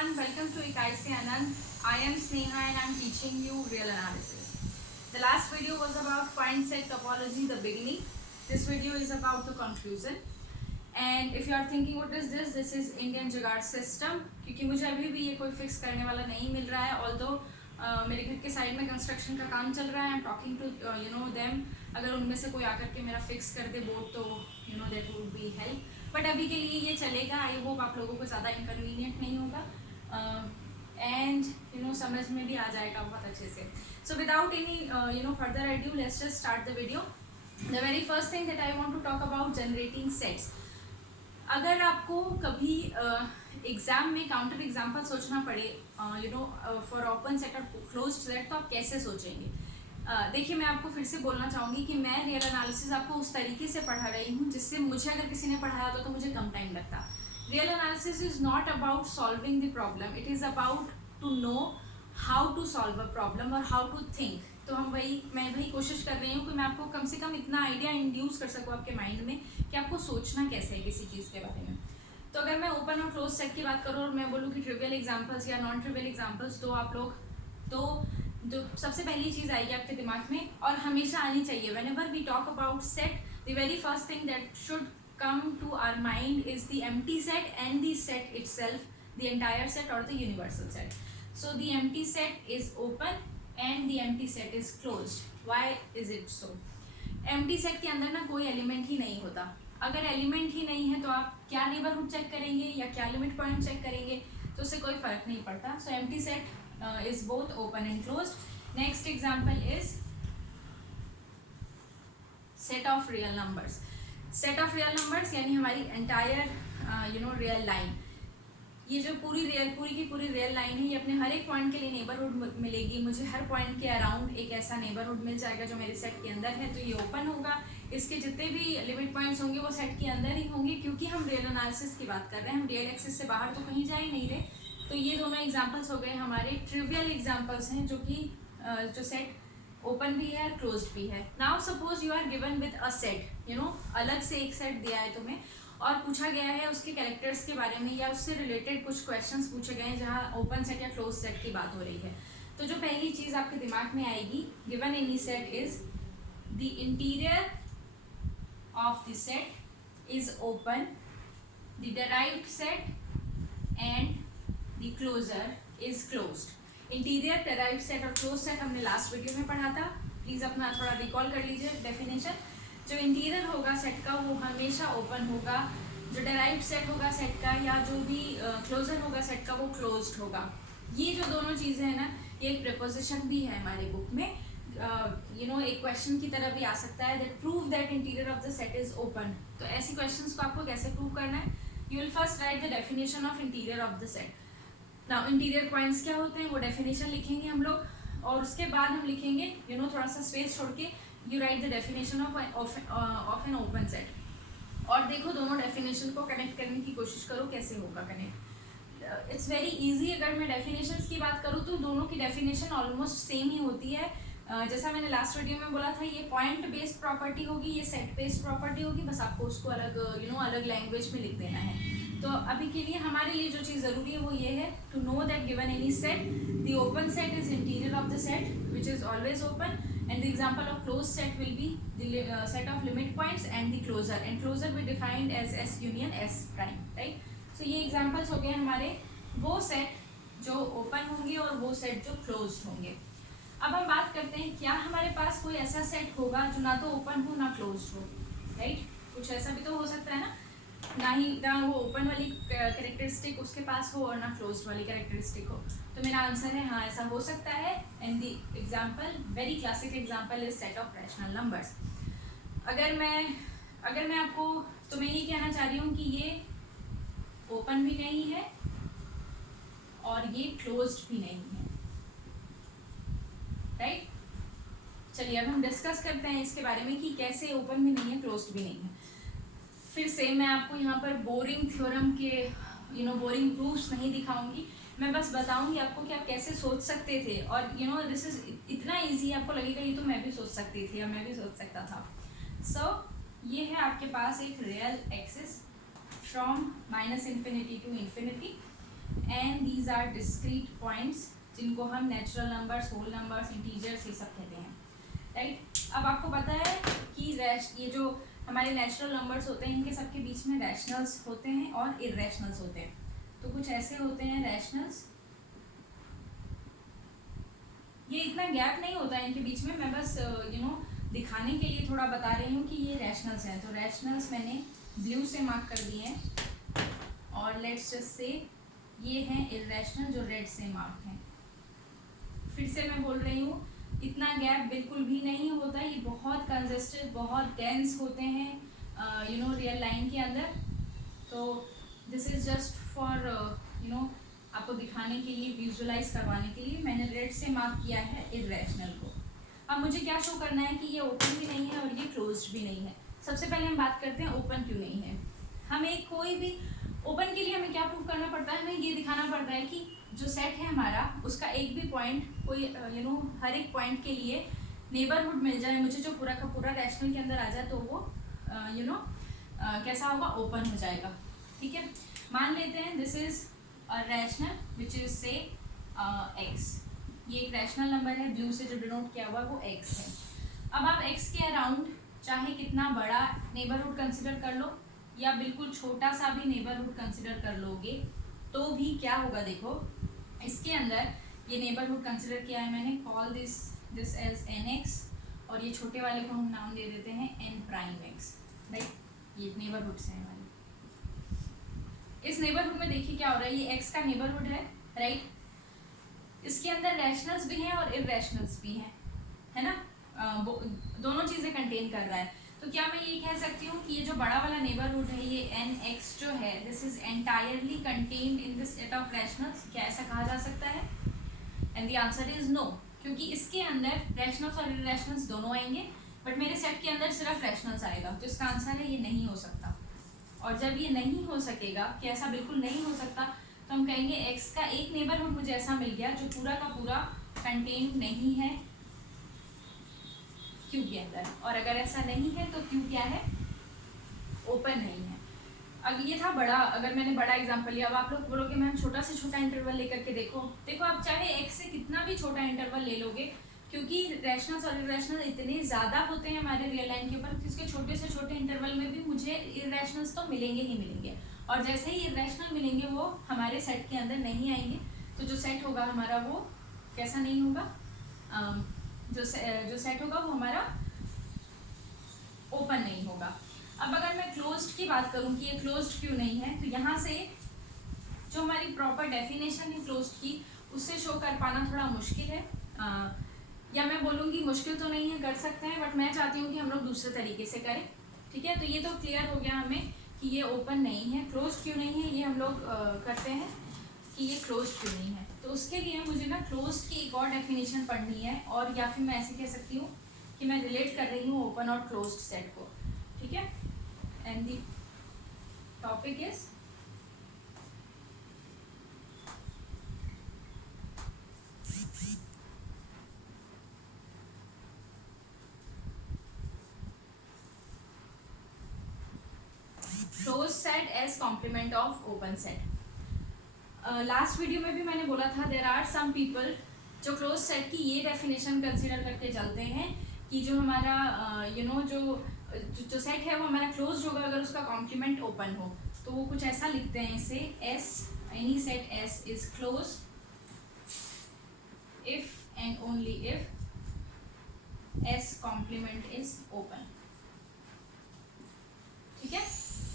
everyone, welcome to Ikai se Anand. I am Sneha and I am teaching you real analysis. The last video was about point set topology, the beginning. This video is about the conclusion. And if you are thinking what is this, this is Indian जुगाड़ system. क्योंकि मुझे अभी भी ये कोई fix करने वाला नहीं मिल रहा है, although मेरे घर के साइड में कंस्ट्रक्शन का काम चल रहा है. I am talking to them. अगर उनमें से कोई आकर के मेरा फिक्स कर दे बोर्ड तो that would be help. But अभी के लिए ये चलेगा. आई होप आप लोगों को ज़्यादा इनकन्वीनियंट नहीं होगा एंड समझ में भी आ जाएगा बहुत अच्छे से. So without any further ado let's just start the video. The very first thing that I want to talk about generating sets. अगर आपको कभी एग्जाम में काउंटर एग्जाम्पल सोचना पड़े फॉर ओपन सेट और क्लोज्ड सेट, तो आप कैसे सोचेंगे? देखिए, मैं आपको फिर से बोलना चाहूँगी कि मैं रियल एनालिसिस आपको उस तरीके से पढ़ा रही हूँ जिससे मुझे अगर किसी ने पढ़ाया होता तो मुझे कम टाइम लगता. Real analysis is not about solving the problem, it is about to know how to solve a problem और हाउ टू थिंक. तो मैं वही कोशिश कर रही हूँ कि मैं आपको कम से कम इतना आइडिया इंड्यूस कर सकूँ आपके माइंड में कि आपको सोचना कैसे है किसी चीज़ के बारे में. तो अगर मैं ओपन और क्लोज सेट की बात करूँ और मैं बोलूँ कि ट्रिवियल एग्जांपल्स या नॉन ट्रिवियल एग्जांपल्स, तो आप लोग तो सबसे पहली चीज़ आएगी आपके दिमाग में और हमेशा आनी चाहिए. Whenever we talk about set, the very first thing that should come to our mind is the empty set and the set itself, the entire set or the universal set. So the empty set is open and the empty set is closed. Why is it so? empty set के अंदर ना कोई element ही नहीं होता. अगर element ही नहीं है तो आप क्या नेबरहुड चेक करेंगे या क्या लिमिट पॉइंट चेक करेंगे, तो उससे कोई फर्क नहीं पड़ता. सो empty set is both open and closed. Next example is set of real numbers. Set of real numbers यानी हमारी एंटायर रियल लाइन. ये जो पूरी की पूरी रियल लाइन है, ये अपने हर एक पॉइंट के लिए नेबरहुड मिलेगी. मुझे हर पॉइंट के अराउंड एक ऐसा नेबरहुड मिल जाएगा जो मेरे सेट के अंदर है, तो ये ओपन होगा. इसके जितने भी लिमिट पॉइंट्स होंगे वो सेट के अंदर ही होंगे, क्योंकि हम रियल एनालिसिस की बात कर रहे हैं. हम रियल एक्सिस से बाहर तो कहीं जा ही नहीं रहे. तो ये दोनों एग्जाम्पल्स हो गए हमारे ट्रिवियल एग्जाम्पल्स हैं, जो कि जो सेट ओपन भी है क्लोज्ड भी है. Now suppose you are given with a set, अलग से एक सेट दिया है तुम्हें और पूछा गया है उसके कैरेक्टर्स के बारे में या उससे रिलेटेड कुछ क्वेश्चंस पूछे गए हैं जहाँ ओपन सेट या क्लोज सेट की बात हो रही है. तो जो पहली चीज़ आपके दिमाग में आएगी, given any set is the interior of the set is open, the derived set and the closure is closed. Interior, derived set और क्लोज सेट हमने लास्ट वीडियो में पढ़ा था. प्लीज़ अपना थोड़ा रिकॉल कर लीजिए डेफिनेशन. जो इंटीरियर होगा सेट का वो हमेशा ओपन होगा. जो डिराइव्ड सेट होगा सेट का या जो भी क्लोजर होगा सेट का वो क्लोज्ड होगा. ये जो दोनों चीज़ें हैं ना, ये एक प्रीपोजिशन भी है हमारी बुक में. एक क्वेश्चन की तरह भी आ सकता है that prove that interior of the set is open. तो ऐसी क्वेश्चंस को आपको कैसे प्रूव करना है? You will first right the definition of interior of the set. Now interior points क्या होते हैं वो डेफिनेशन लिखेंगे हम लोग, और उसके बाद हम लिखेंगे थोड़ा सा स्पेस छोड़ के you right the definition of an open set. और देखो दोनों डेफिनेशन को कनेक्ट करने की कोशिश करो कैसे होगा कनेक्ट. It's very easy. अगर मैं डेफिनेशंस की बात करूँ तो दोनों की डेफिनेशन ऑलमोस्ट सेम ही होती है. जैसा मैंने लास्ट वीडियो में बोला था, ये पॉइंट बेस्ड प्रॉपर्टी होगी, ये सेट बेस्ड प्रॉपर्टी होगी. बस आपको उसको अलग अलग लैंग्वेज में लिख देना है. तो अभी के लिए हमारे लिए जो चीज़ ज़रूरी है वो ये है to know that given any set the open set is interior of the set which is always open, and the example of closed set will be the set of limit points and the closure, and closure we defined as S union S prime, right? So ये examples हो गए हमारे वो set जो open होंगे और वो set जो closed होंगे. अब हम बात करते हैं क्या हमारे पास कोई ऐसा set होगा जो ना तो open हो ना closed हो, right? कुछ ऐसा भी तो हो सकता है ना वो ओपन वाली कैरेक्टरिस्टिक उसके पास हो और ना क्लोज्ड वाली कैरेक्टरिस्टिक हो. तो मेरा आंसर है हाँ, ऐसा हो सकता है. And the example, very classic example is set of rational numbers. अगर मैं आपको तो मैं ये कहना चाह रही हूँ कि ये ओपन भी नहीं है और ये क्लोज्ड भी नहीं है, राइट? चलिए अब हम डिस्कस करते हैं इसके बारे में कि कैसे ओपन भी नहीं है क्लोज्ड भी नहीं है. फिर से मैं आपको यहाँ पर बोरिंग थ्योरम के बोरिंग प्रूफ्स नहीं दिखाऊंगी. मैं बस बताऊंगी आपको कि आप कैसे सोच सकते थे. और दिस इज इतना इजी, आपको लगेगा ये तो मैं भी सोच सकती थी या मैं भी सोच सकता था. सो ये है आपके पास एक real axis from -∞ to ∞. And these are discrete points जिनको हम natural numbers, whole numbers, integers ये सब कहते हैं, राइट। अब आपको पता है कि ये जो हमारे नेचुरल नंबर्स होते हैं इनके सबके बीच में रैशनल्स होते हैं और इरेशनल्स होते हैं। तो कुछ ऐसे होते हैं रैशनल्स, ये इतना गैप नहीं होता है इनके बीच में, मैं बस दिखाने के लिए थोड़ा बता रही हूँ कि ये रैशनल्स हैं। तो रैशनल्स मैंने ब्लू से मार्क कर दिए हैं और लेट्स जस्ट से ये हैं इरेशनल जो रेड से मार्क हैं। फिर से मैं बोल रही हूँ इतना गैप बिल्कुल भी नहीं होता, ये बहुत कंजेस्टेड, बहुत डेंस होते हैं रियल लाइन के अंदर। तो दिस इज जस्ट फॉर आपको दिखाने के लिए, विजुअलाइज करवाने के लिए मैंने रेड से मार्क किया है इरेशनल को। अब मुझे क्या शो करना है कि ये ओपन भी नहीं है और ये क्लोज्ड भी नहीं है। सबसे पहले हम बात करते हैं ओपन क्यों नहीं है। हमें कोई भी ओपन के लिए हमें क्या प्रूव करना पड़ता है, हमें ये दिखाना पड़ता है कि जो सेट है हमारा उसका एक भी पॉइंट कोई हर एक पॉइंट के लिए नेबरहुड मिल जाए मुझे, जो पूरा का पूरा रैशनल के अंदर आ जाए, तो वो कैसा होगा, ओपन हो जाएगा। ठीक है, मान लेते हैं this is a rational which is से एक्स, ये एक रैशनल नंबर है, ब्लू से जो डिनोट किया हुआ है वो एक्स है। अब आप एक्स के अराउंड चाहे कितना बड़ा नेबरहुड कंसिडर कर लो या बिल्कुल छोटा सा भी नेबरहुड कंसिडर कर लोगे तो भी क्या होगा, देखो इसके अंदर ये नेबरहुड कंसिडर किया है मैंने, call this as N X, और ये छोटे वाले को हम नाम दे देते हैं एन प्राइम एक्स, राइट। ये नेबरहुड से है हमारे। इस नेबरहुड में देखिए क्या हो रहा है, ये एक्स का नेबरहुड है, राइट। इसके अंदर रैशनल्स भी हैं और इरेशनल्स भी हैं, है ना, दोनों चीज़ें कंटेन कर रहा है। तो क्या मैं ये कह सकती हूँ कि ये जो बड़ा वाला नेबरहुड है, ये एन एक्स जो है, this is entirely contained in this set of rationals, क्या ऐसा कहा जा सकता है? And the answer is no, क्योंकि इसके अंदर रैशनल्स और इरेशनल्स दोनों आएंगे, बट मेरे सेट के अंदर सिर्फ रैशनल्स आएगा। तो इसका आंसर है ये नहीं हो सकता। और जब ये नहीं हो सकेगा, कि ऐसा बिल्कुल नहीं हो सकता, तो हम कहेंगे एक्स का एक नेबरहुड मुझे ऐसा मिल गया जो पूरा का पूरा कंटेन्ड नहीं है क्यू के अंदर, और अगर ऐसा नहीं है तो क्यू क्या है, ओपन नहीं है। अब ये था बड़ा, अगर मैंने बड़ा एग्जांपल लिया। अब आप लोग बोलोगे मैम छोटा से छोटा इंटरवल लेकर के देखो आप चाहे एक्स से कितना भी छोटा इंटरवल ले लोगे, क्योंकि रैशनल्स और इरेशनल इतने ज़्यादा होते हैं हमारे रियल लाइन के ऊपर कि उसके छोटे से छोटे इंटरवल में भी मुझे इरेशनल्स तो मिलेंगे ही मिलेंगे, और जैसे ही इरेशनल मिलेंगे वो हमारे सेट के अंदर नहीं आएंगे। तो जो सेट होगा हमारा वो कैसा नहीं होगा, जो सेट होगा वो हमारा ओपन नहीं होगा। अब अगर मैं क्लोज्ड की बात करूं कि ये क्लोज्ड क्यों नहीं है, तो यहाँ से जो हमारी प्रॉपर डेफिनेशन है क्लोज्ड की, उससे शो कर पाना थोड़ा मुश्किल है, या मैं बोलूँगी मुश्किल तो नहीं है, कर सकते हैं, बट मैं चाहती हूँ कि हम लोग दूसरे तरीके से करें। ठीक है, तो ये तो क्लियर हो गया हमें कि ये ओपन नहीं है। क्लोज्ड क्यों नहीं है ये हम लोग करते हैं कि ये क्लोज्ड क्यों नहीं है। तो उसके लिए मुझे ना क्लोज्ड की एक और डेफिनेशन पढ़नी है, और या फिर मैं ऐसे कह सकती हूँ कि मैं रिलेट कर रही हूँ ओपन और क्लोज्ड सेट को। ठीक है, and the topic is closed set as complement of open set. Last video में भी मैंने बोला था देयर आर सम पीपल जो क्लोज सेट की ये डेफिनेशन कंसिडर करके चलते हैं कि जो हमारा जो सेट है वो हमारा क्लोज होगा अगर उसका कॉम्प्लीमेंट ओपन हो। तो वो कुछ ऐसा लिखते हैं इसे, S any set S is close if and only if S complement is open. ठीक है,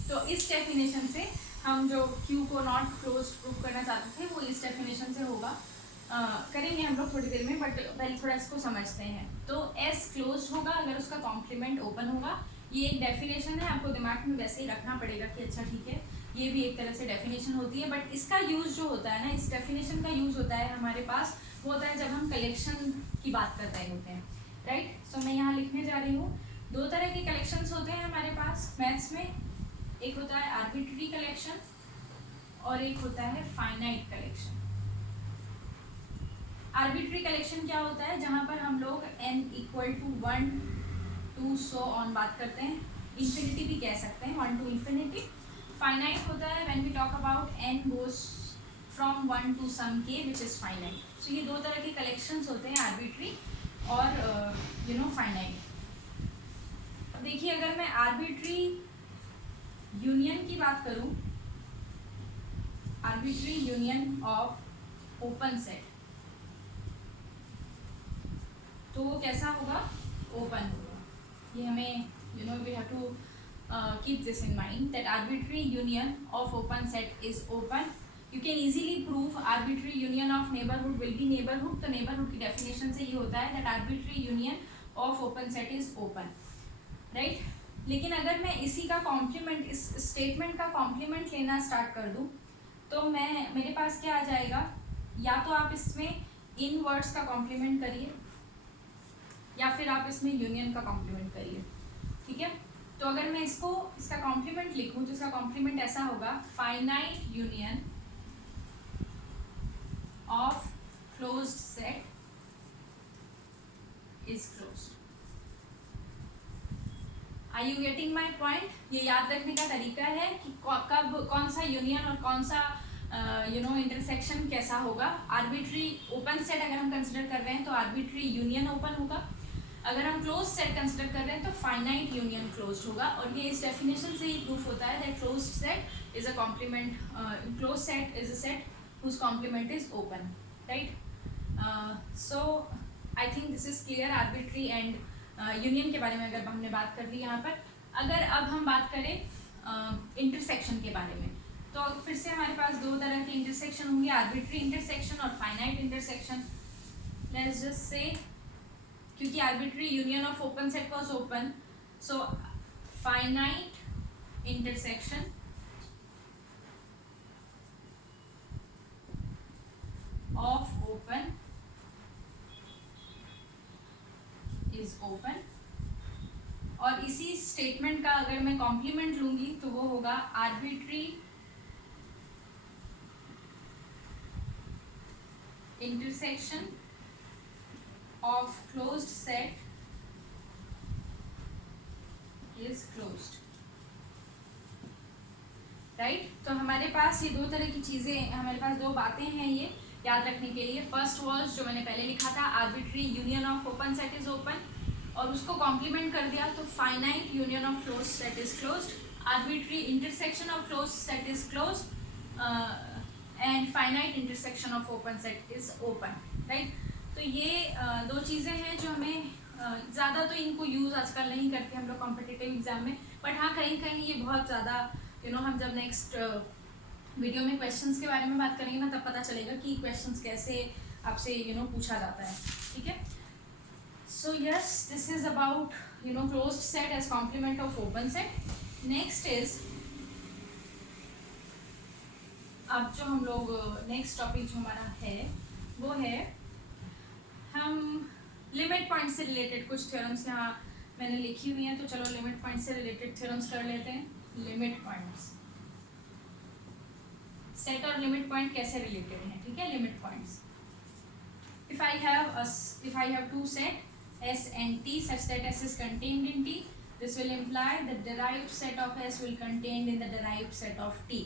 तो इस डेफिनेशन से हम जो Q को नॉट क्लोज प्रूव करना चाहते थे वो इस डेफिनेशन से होगा। करेंगे हम लोग थोड़ी देर में, बट पहले थोड़ा इसको समझते हैं। तो S क्लोज होगा अगर उसका कॉम्प्लीमेंट ओपन होगा। ये एक डेफिनेशन है, आपको दिमाग में वैसे ही रखना पड़ेगा कि अच्छा ठीक है ये भी एक तरह से डेफिनेशन होती है, बट इसका यूज़ जो होता है ना, इस डेफिनेशन का यूज़ होता है हमारे पास, वो होता है जब हम कलेक्शन की बात कर रहे होते हैं, राइट। सो मैं यहाँ लिखने जा रही हूँ, दो तरह के कलेक्शंस होते हैं हमारे पास मैथ्स में, एक होता है आर्बिट्री कलेक्शन और एक होता है फाइनाइट कलेक्शन। आर्बिट्री कलेक्शन क्या होता है, जहाँ पर हम लोग n equal to 1 2 so on बात करते हैं, इन्फिनिटी भी कह सकते हैं, 1 to इन्फिनिटी। फाइनाइट होता है when we talk about n goes from one to some k which is finite. So ये दो तरह के कलेक्शंस होते हैं, आर्बिट्री और फाइनाइट। अब देखिए अगर मैं आर्बिट्री यूनियन की बात करूं, arbitrary union of open set, तो वो कैसा होगा, ओपन होगा। ये हमें we have to keep this in mind that arbitrary union of open set is open. You can easily prove arbitrary union of neighborhood will be neighborhood. तो neighborhood की definition से ये होता है that arbitrary union of open set is open, right? लेकिन अगर मैं इसी का कॉम्प्लीमेंट, इस स्टेटमेंट का कॉम्प्लीमेंट लेना स्टार्ट कर दूँ तो मेरे पास क्या आ जाएगा, या तो आप इसमें इन वर्ड्स का कॉम्प्लीमेंट करिए या फिर आप इसमें यूनियन का कॉम्प्लीमेंट करिए, ठीक है। तो अगर मैं इसका कॉम्प्लीमेंट लिखूं तो इसका कॉम्प्लीमेंट ऐसा होगा, finite union of closed set is closed. Are you getting my point? ये याद रखने का तरीका है कि कब कौन सा यूनियन और कौन सा इंटरसेक्शन कैसा होगा। आर्बिट्री ओपन सेट अगर हम कंसिडर कर रहे हैं तो आर्बिट्री यूनियन ओपन होगा, अगर हम क्लोज सेट कंसिडर कर रहे हैं तो फाइनाइट यूनियन क्लोज्ड होगा। और ये इस डेफिनेशन से ही प्रूफ होता है that closed set is a complement, close set is a set whose complement is open, right. So I think this is clear arbitrary and union के बारे में अगर हमने बात कर ली यहाँ पर। अगर अब हम बात करें इंटरसेक्शन के बारे में, तो फिर से हमारे पास दो तरह के इंटरसेक्शन होंगे, आर्बिट्री इंटरसेक्शन और finite intersection. Let's just say, क्योंकि arbitrary union of open set was open, so finite intersection of open is open. और इसी स्टेटमेंट का अगर मैं कॉम्प्लीमेंट लूंगी तो वो होगा arbitrary intersection of closed set is closed, right. तो हमारे पास ये दो तरह की चीजें, हमारे पास दो बातें हैं ये याद रखने के लिए। फर्स्ट वाज जो मैंने पहले लिखा था, arbitrary union of open set is open, और उसको कॉम्प्लीमेंट कर दिया तो finite union of closed set is closed, arbitrary intersection of closed set is closed end finite intersection of open set is open, right. तो ये दो चीज़ें हैं जो हमें ज़्यादा तो इनको यूज़ आजकल नहीं करते हम लोग कॉम्पिटिटिव एग्जाम में, बट हाँ कहीं कहीं ये बहुत ज़्यादा हम जब नेक्स्ट वीडियो में क्वेश्चंस के बारे में बात करेंगे ना, तब पता चलेगा कि क्वेश्चंस कैसे आपसे पूछा जाता है, ठीक है। So yes, this is about closed set as complement of open set. Next is, अब जो हम लोग नेक्स्ट टॉपिक जो हमारा है वो है, हम लिमिट पॉइंट से रिलेटेड कुछ थ्योरम्स यहाँ मैंने लिखी हुई हैं, तो चलो लिमिट पॉइंट से रिलेटेड थ्योरम्स कर लेते हैं। लिमिट पॉइंट्स, सेट और लिमिट पॉइंट कैसे रिलेटेड हैं, ठीक है। Limit points, if I have two set S and T such that S is contained in T, this will imply the derived set of S will contained in the derived set of T.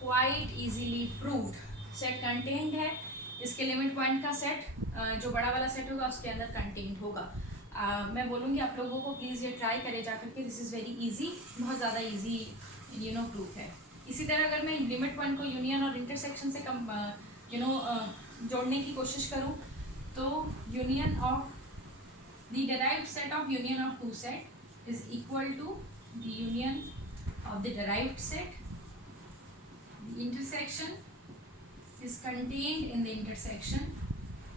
Quite easily proved. Set contained है, इसके limit point का set जो बड़ा वाला set होगा उसके अंदर contained होगा। मैं बोलूँगी आप लोगों को प्लीज़ ये ट्राई करें जाकर के, दिस इज़ वेरी इजी, बहुत ज़्यादा इजी प्रूफ है। इसी तरह अगर मैं लिमिट पॉइंट को यूनियन और इंटरसेक्शन से कम जोड़ने की कोशिश करूँ तो union of the derived set of union of two set is equal to the union of the derived set, the intersection is contained in the intersection,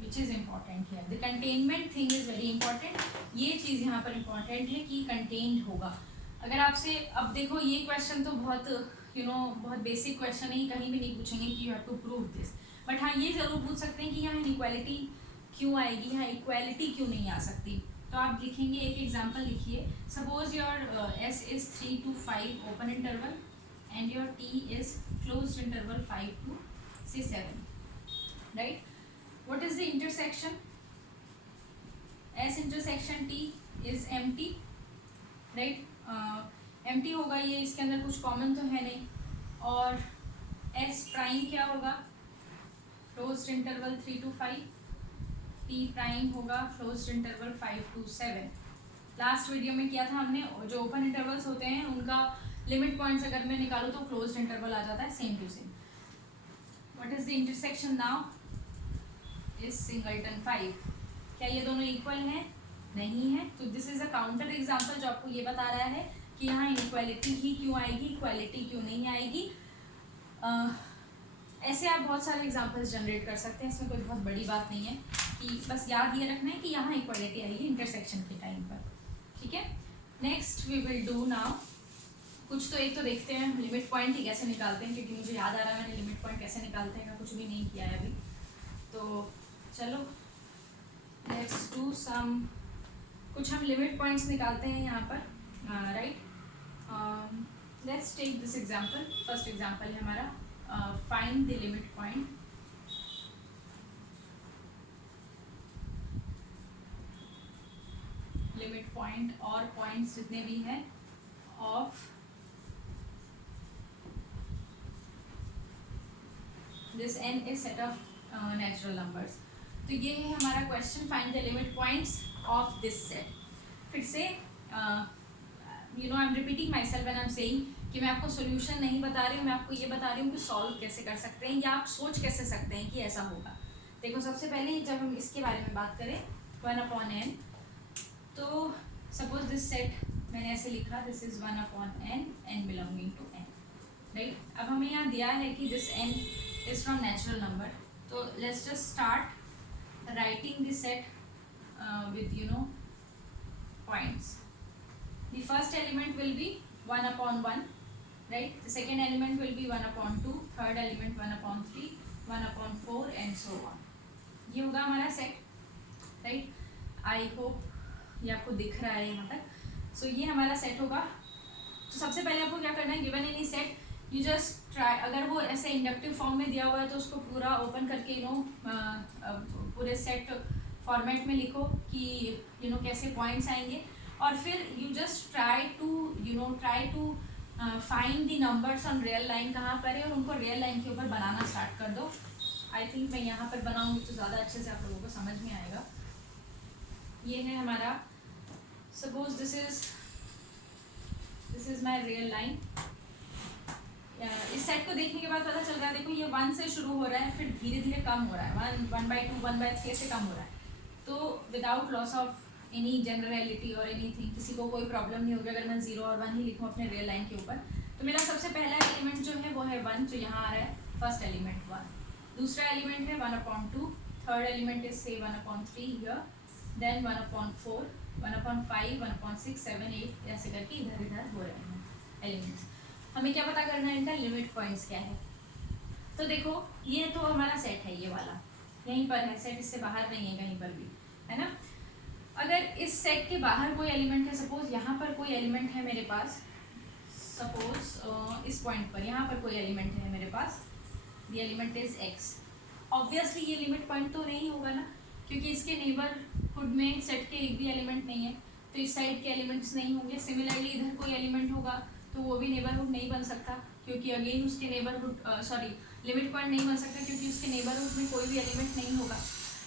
which is important here. The containment thing is very important. ये चीज़ यहाँ पर important है कि contained होगा। अगर आपसे अब देखो ये question तो बहुत बहुत बेसिक क्वेश्चन है, कहीं भी नहीं पूछेंगे कि you have to prove this, but हाँ ये जरूर पूछ सकते हैं कि यहाँ inequality क्यों आएगी, यहाँ equality क्यों नहीं आ सकती। तो आप लिखेंगे, एक एग्जाम्पल लिखिए, suppose your S is 3 to 5 open interval and your T is closed interval 5 to say 7, right? What is the intersection? S intersection T is empty, right? empty होगा ये, इसके अंदर कुछ कॉमन तो है नहीं, और S प्राइम क्या होगा, closed interval 3 to 5, P prime होगा closed interval 5 to 7। Last video में किया था हमने, जो ओपन इंटरवल्स होते हैं उनका लिमिट पॉइंट्स अगर मैं निकालूँ तो क्लोज्ड इंटरवल आ जाता है same to same. What is the intersection now is singleton 5। क्या ये दोनों इक्वल हैं? नहीं है। तो this is a counter example जो आपको ये बता रहा है कि यहाँ इनइक्वालिटी ही क्यों आएगी, इक्वालिटी क्यों नहीं आएगी। ऐसे आप बहुत सारे एग्जांपल्स जनरेट कर सकते हैं, इसमें कोई बहुत बड़ी बात नहीं है कि बस याद ये रखना है कि यहाँ इक्वालिटी आएगी इंटरसेक्शन के टाइम पर। ठीक है, next we will do now कुछ तो एक तो देखते हैं लिमिट पॉइंट ही कैसे निकालते हैं, क्योंकि मुझे याद आ रहा है मैंने लिमिट पॉइंट कैसे निकालते हैं का कुछ भी नहीं किया है अभी। तो चलो लेट्स डू सम, कुछ हम लिमिट पॉइंट्स निकालते हैं यहाँ पर, right. Let's take this example. First example है हमारा find the limit point. Limit point और पॉइंट्स जितने भी हैं of this n is set of natural numbers. तो ये है हमारा question, find the limit points of this set. फिर से you know I am repeating myself when I am saying कि मैं आपको सोल्यूशन नहीं बता रही हूँ, मैं आपको ये बता रही हूँ कि सॉल्व कैसे कर सकते हैं या आप सोच कैसे सकते हैं कि ऐसा होगा। देखो सबसे पहले जब हम इसके बारे में बात करें 1/n, तो सपोज दिस सेट मैंने ऐसे लिखा, this is 1/n, n belonging to n, right. अब हमें यहाँ दिया है कि this n is from natural number, तो let's just start writing this set with you know points. The first element will be 1/1, right? The second element will be 1/2, third element 1/3, 1/4 and so on. ये होगा हमारा set, right. I hope ये आपको दिख रहा है यहाँ तक। सो ये हमारा सेट होगा। तो सबसे पहले आपको क्या करना है, given any set you just try, अगर वो ऐसे इंडक्टिव फॉर्म में दिया हुआ है तो उसको पूरा ओपन करके पूरे सेट फॉर्मेट में लिखो कि कैसे पॉइंट्स आएंगे, और फिर you just try to find the numbers on real line कहाँ पर है और उनको रियल लाइन के ऊपर बनाना स्टार्ट कर दो। आई थिंक मैं यहाँ पर बनाऊँगी तो ज़्यादा अच्छे से आप लोगों को समझ में आएगा। ये है हमारा, suppose this is my real line. इस सेट को देखने के बाद पता चल रहा है, देखो ये 1 से शुरू हो रहा है, फिर धीरे धीरे कम हो रहा है, 1/2 1/3 से कम हो रहा है। तो without loss of any generality और एनीथिंग, किसी को कोई प्रॉब्लम नहीं होगी अगर मैं 0 और 1 ही लिखूँ अपने रियल लाइन के ऊपर। तो मेरा सबसे पहला एलिमेंट जो है वो है 1, जो यहाँ आ रहा है, फर्स्ट एलिमेंट 1। दूसरा एलिमेंट है 1/2, थर्ड एलिमेंट इज से 1/3 हियर, देन 1/4, 1/5, 1/6, 7, 8 ऐसे करके इधर इधर हो रहे हैं एलिमेंट्स। हमें क्या पता करना है, इनका लिमिट पॉइंट्स क्या है। तो देखो ये तो हमारा सेट है, ये वाला यहीं पर है, सेट इससे बाहर नहीं है कहीं पर भी, है ना। अगर इस सेट के बाहर कोई एलिमेंट है, सपोज यहाँ पर कोई एलिमेंट है मेरे पास, सपोज इस पॉइंट पर यहाँ पर कोई एलिमेंट है मेरे पास, the element is x। Obviously ये लिमिट पॉइंट तो नहीं होगा ना, क्योंकि इसके नेबरहुड में सेट के एक भी एलिमेंट नहीं है, तो इस साइड के एलिमेंट्स नहीं होंगे। सिमिलरली इधर कोई एलिमेंट होगा तो वो भी नेबरहुड नहीं बन सकता, क्योंकि अगेन उसके नेबरहुड लिमिट पॉइंट नहीं बन सकता, क्योंकि उसके नेबरहुड में कोई भी एलिमेंट नहीं होगा।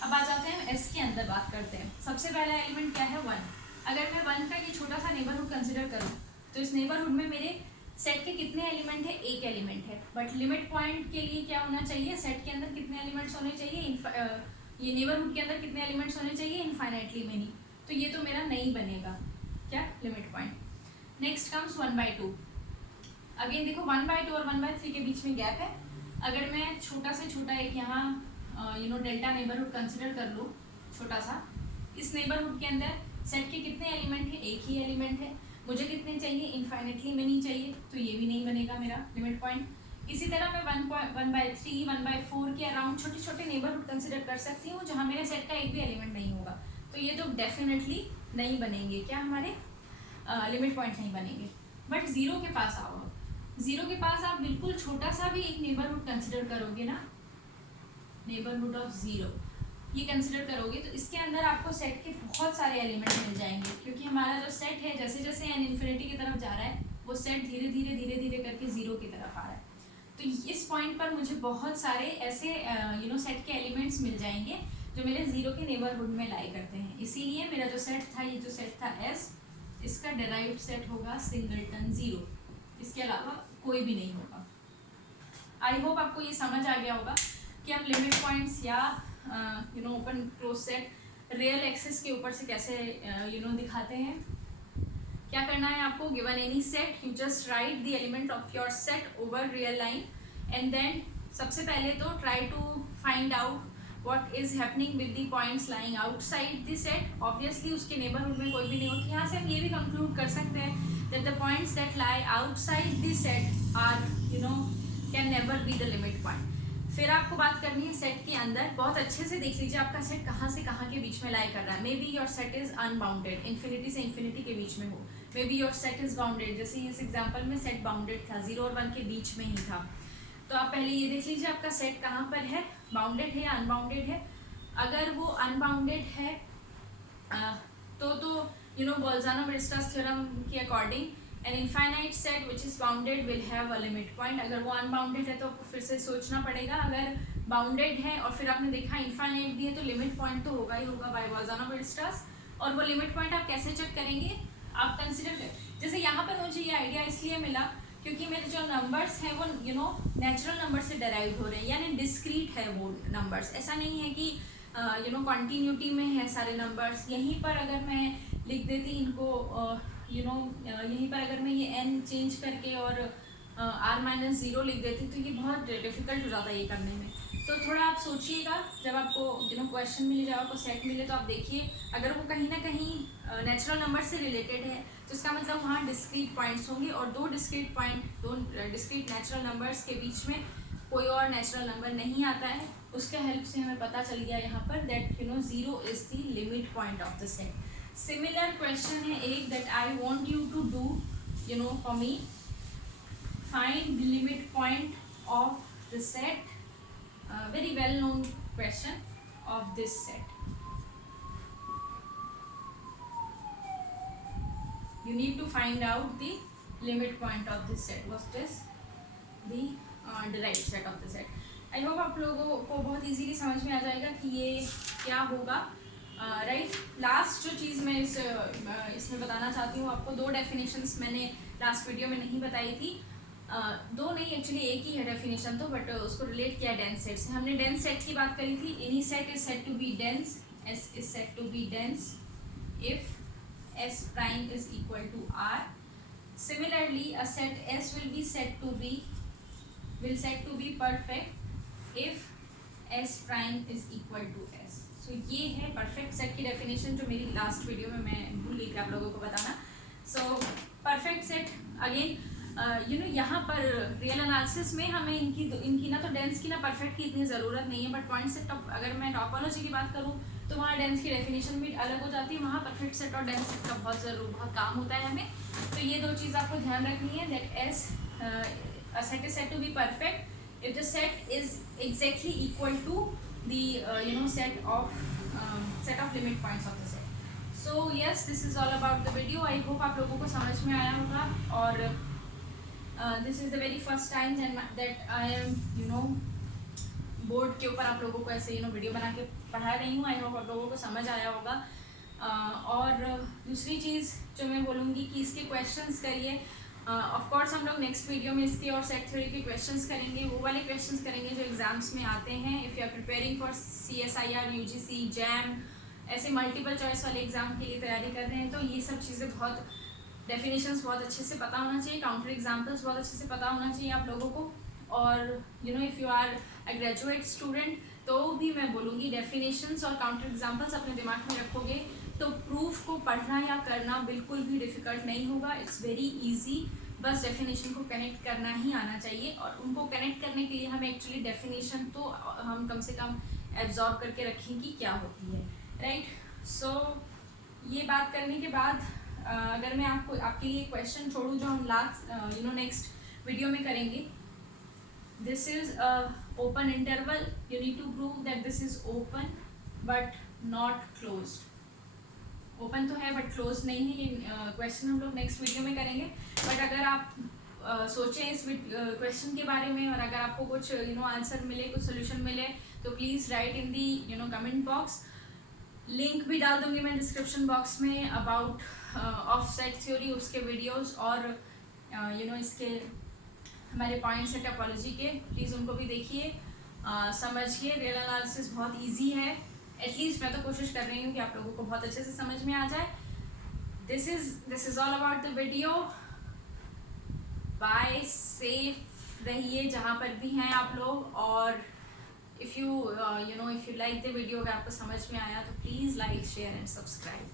अब आ जाते हैं एस के अंदर, बात करते हैं। सबसे पहला एलिमेंट क्या है, 1। अगर मैं 1 का ये छोटा सा नेबरहुड कंसिडर करूँ तो इस नेबरहुड में मेरे सेट के कितने एलिमेंट है, एक एलिमेंट है। बट लिमिट पॉइंट के लिए क्या होना चाहिए, सेट के अंदर कितने एलिमेंट्स होने चाहिए, ये नेबरहुड के अंदर कितने एलिमेंट्स होने चाहिए, इनफाइनाइटली मेनी। तो ये तो मेरा नहीं बनेगा क्या, limit point. Next comes 1/2। Again देखो 1/2 और 1/3 के बीच में गैप है। अगर मैं छोटा से छोटा एक यहाँ डेल्टा नेबरहुड कंसिडर कर लूँ, छोटा सा, इस नेबरहुड के अंदर सेट के कितने एलिमेंट है, एक ही एलिमेंट है। मुझे कितने चाहिए, इनफाइनेटली मेनी चाहिए, तो ये भी नहीं बनेगा मेरा लिमिट पॉइंट। इसी तरह मैं 1/3 1/4 के अराउंड छोटे छोटे नेबरहुड कंसिडर कर सकती हूँ जहाँ मेरे सेट का एक भी एलिमेंट नहीं होगा, तो ये तो डेफिनेटली नहीं बनेंगे, क्या हमारे लिमिट पॉइंट नहीं बनेंगे। बट 0 के पास आओ, 0 के पास आप बिल्कुल छोटा सा भी एक नेबरहुड कंसिडर करोगे ना, नेबरहुड ऑफ 0 ये कंसिडर करोगे, तो इसके अंदर आपको सेट के बहुत सारे एलिमेंट मिल जाएंगे, क्योंकि हमारा जो सेट है जैसे जैसे n इन्फिनिटी की तरफ जा रहा है वो सेट धीरे धीरे करके 0 की तरफ आ रहा है। तो इस पॉइंट पर मुझे बहुत सारे ऐसे सेट के एलिमेंट्स मिल जाएंगे जो मेरे जीरो के नेबरहुड में लाई करते हैं। इसीलिए मेरा जो सेट था, ये जो सेट था एस, इसका डेराइव्ड सेट होगा सिंगलटन जीरो, इसके अलावा कोई भी नहीं होगा। आई होप आपको ये समझ आ गया होगा कि हम लिमिट पॉइंट्स या open close set real axis के ऊपर से कैसे दिखाते हैं। क्या करना है आपको, given any set you just write the element of your set over real line and then सबसे पहले तो try to find out what is happening with the points lying outside the set. Obviously उसके neighbourhood में कोई भी नहीं होती। यहाँ से हम ये भी कंक्लूड कर सकते हैं that the points that lie outside the set are can never be the limit point. फिर आपको बात करनी है सेट के अंदर। बहुत अच्छे से देख लीजिए आपका सेट कहाँ से कहाँ के बीच में लाई कर रहा है। May be your set is unbounded, infinity से इन्फिनिटी के बीच में हो। May be your set is bounded, जैसे इस एग्जाम्पल में सेट बाउंडेड था, 0 और 1 के बीच में ही था। तो आप पहले ये देख लीजिए आपका सेट कहाँ पर है, बाउंडेड है या अनबाउंडेड है। अगर वो अनबाउंडेड है तो बोल्जानो-वीरस्ट्रास थ्योरम के according an infinite set which is bounded will have a limit point. अगर वो अनबाउंडेड है तो आपको फिर से सोचना पड़ेगा। अगर बाउंडेड है और फिर आपने देखा इनफाइनाइट भी है तो लिमिट पॉइंट तो होगा ही होगा बाय बोल्जानो-वीरस्ट्रास। और वो लिमिट पॉइंट आप कैसे चेक करेंगे, आप कंसिडर करें। जैसे यहाँ पर मुझे ये आइडिया इसलिए मिला क्योंकि मेरे जो नंबर्स हैं वो नेचुरल नंबर से डेराइव हो रहे हैं, यानी डिस्क्रीट है वो नंबर्स। ऐसा नहीं है कि कॉन्टीन्यूटी में है सारे नंबर्स। यहीं पर अगर मैं लिख देती इनको यहीं पर अगर मैं ये n चेंज करके और r-0 लिख देती तो ये बहुत डिफिकल्ट हो जाता है ये करने में। तो थोड़ा आप सोचिएगा, जब आपको क्वेश्चन मिले, जब आपको सेट मिले तो आप देखिए अगर वो कहीं ना कहीं नेचुरल नंबर से रिलेटेड है तो इसका मतलब वहाँ डिस्क्रीट पॉइंट्स होंगे और दो डिस्क्रीट नेचुरल नंबर्स के बीच में कोई और नेचुरल नंबर नहीं आता है। उसके हेल्प से हमें पता चल गया यहाँ पर that 0 is the limit point of the set. Similar question है एक that I want you to do for me, find the limit point of the set, very well known question of this set. You need to find out the limit point of this set. What is the derived set of the set? I hope आप लोगों को बहुत easily समझ में आ जाएगा कि ये क्या होगा। राइट, लास्ट जो चीज़ मैं इसमें बताना चाहती हूँ आपको, दो डेफिनेशंस मैंने लास्ट वीडियो में नहीं बताई थी। दो नहीं, एक्चुअली एक ही है डेफिनेशन तो, बट उसको रिलेट किया डेंस सेट से। हमने डेंस सेट की बात करी थी। Any set is set to be dense, S is set to be dense if S prime is equal to R. Similarly, a set S will set to be perfect if S prime is equal to S. So ये है perfect set की definition जो मेरी last video में मैं भूल गई थी आप लोगों को बताना। सो परफेक्ट सेट अगेन यहाँ पर रियल एनालिसिस में हमें इनकी ना तो डेंस की ना परफेक्ट की इतनी ज़रूरत नहीं है, बट पॉइंट सेट अगर मैं टॉपोलॉजी की बात करूँ तो वहाँ डेंस की डेफिनेशन भी अलग हो जाती है। वहाँ परफेक्ट सेट और डेंस सेट का बहुत काम होता है हमें। तो ये दो चीज़ आपको ध्यान रखनी है that S set is set to be perfect if the set is exactly equal to the set of limit points of the set. So yes, this is all about the video. I hope आप लोगों को समझ में आया होगा। और this is the very first time that I am board के ऊपर आप लोगों को ऐसे वीडियो बना के पढ़ा रही हूँ। आई होप आप लोगों को समझ आया होगा। और दूसरी चीज़ जो मैं बोलूँगी कि इसके क्वेश्चंस करिए। ऑफ कोर्स हम लोग नेक्स्ट वीडियो में इसके और सेट थ्योरी के क्वेश्चंस करेंगे, वो वाले क्वेश्चंस करेंगे जो एग्जाम्स में आते हैं। If you are preparing for CSIR, UGC, JAM, ऐसे मल्टीपल चॉइस वाले एग्जाम के लिए तैयारी कर रहे हैं तो ये सब चीज़ें बहुत, डेफिनेशंस बहुत अच्छे से पता होना चाहिए, काउंटर एग्जाम्पल्स बहुत अच्छे से पता होना चाहिए आप लोगों को। और if you are a graduate student तो भी मैं बोलूँगी डेफिनेशंस और काउंटर एग्जाम्पल्स अपने दिमाग में रखोगे तो प्रूफ को पढ़ना या करना बिल्कुल भी डिफ़िकल्ट नहीं होगा। इट्स वेरी इजी, बस डेफिनेशन को कनेक्ट करना ही आना चाहिए। और उनको कनेक्ट करने के लिए हमें एक्चुअली डेफिनेशन तो हम कम से कम एब्जॉर्ब करके रखें कि क्या होती है। राइट, सो ये बात करने के बाद अगर मैं आपके लिए क्वेश्चन छोड़ूँ जो हम लास्ट नेक्स्ट वीडियो में करेंगे। This is a open interval. You need to prove that this is open but not closed. Open तो है but closed नहीं है। ये क्वेश्चन हम लोग नेक्स्ट वीडियो में करेंगे। बट अगर आप सोचें इस क्वेश्चन के बारे में, और अगर आपको कुछ आंसर मिले, कुछ सोल्यूशन मिले, तो please write in the comment box. Link भी डाल दूंगी मैं डिस्क्रिप्शन बॉक्स में अबाउट ऑफसेट थ्योरी, उसके वीडियोस, और इसके हमारे पॉइंट्स है टोपोलॉजी के, प्लीज़ उनको भी देखिए, समझिए। रियल एनालिसिस बहुत इजी है, एटलीस्ट मैं तो कोशिश कर रही हूँ कि आप लोगों को बहुत अच्छे से समझ में आ जाए। This is all about the video. Bye, safe रहिए जहाँ पर भी हैं आप लोग, और if you like the video, अगर आपको समझ में आया तो please like, share and subscribe.